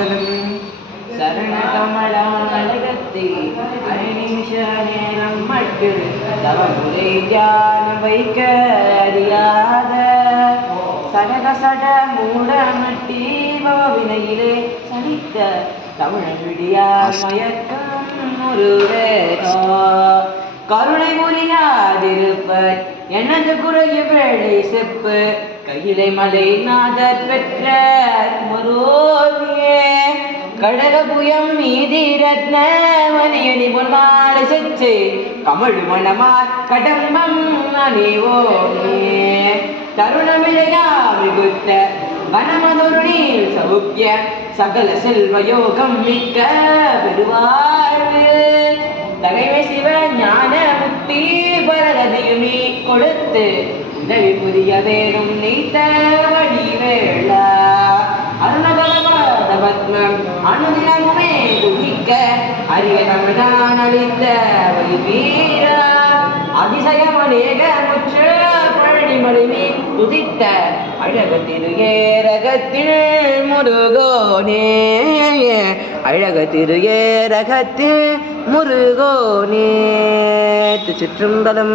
திருச்சிற்றம்பலம். சரண கமலாலயத்தை அரைநிமிஷ நேரம் மட்டும் தவமுறை தியானம் வைக்க அறியாத சடக சட மூட மட்டி வினையிலே சலித்த தமிழன் விடியார் மயக்கம் முருவேதோ கருணை புரியாதிருப்பர் எனது குறைய வேளை செப்பு கையிலை மலை நாதர் பெற்ற மரோனியே கடகபுயம் மீதி ரத்ன மணியணி பொன்மாலை செச்சு கமழு மணமார் கடம்பம் அணிவோனே தருணமிழையா மிகுத்த வனமதுருணில் சௌக்கிய சகல செல்வ யோகம் மிக்க பெருவாழ்வு தகைமை சிவ ஞான முக்தி பரகதையுமே கொடுத்து உதவி புரிய வேணும் நீத்த வடிவேளா அருணபகவாத பத்மம் அனுதினமுமே துதிக்க அரிய தமிழான் அளித்த வைவீரா அதிசயம் அநேக முற்ற பழனிமலை துதித்த அழகு திரு ஏரகத்தில் முருகோனே அழகு திரு ஏரகத்தில் முருகோனே. திருச்சிற்றம்பலம்.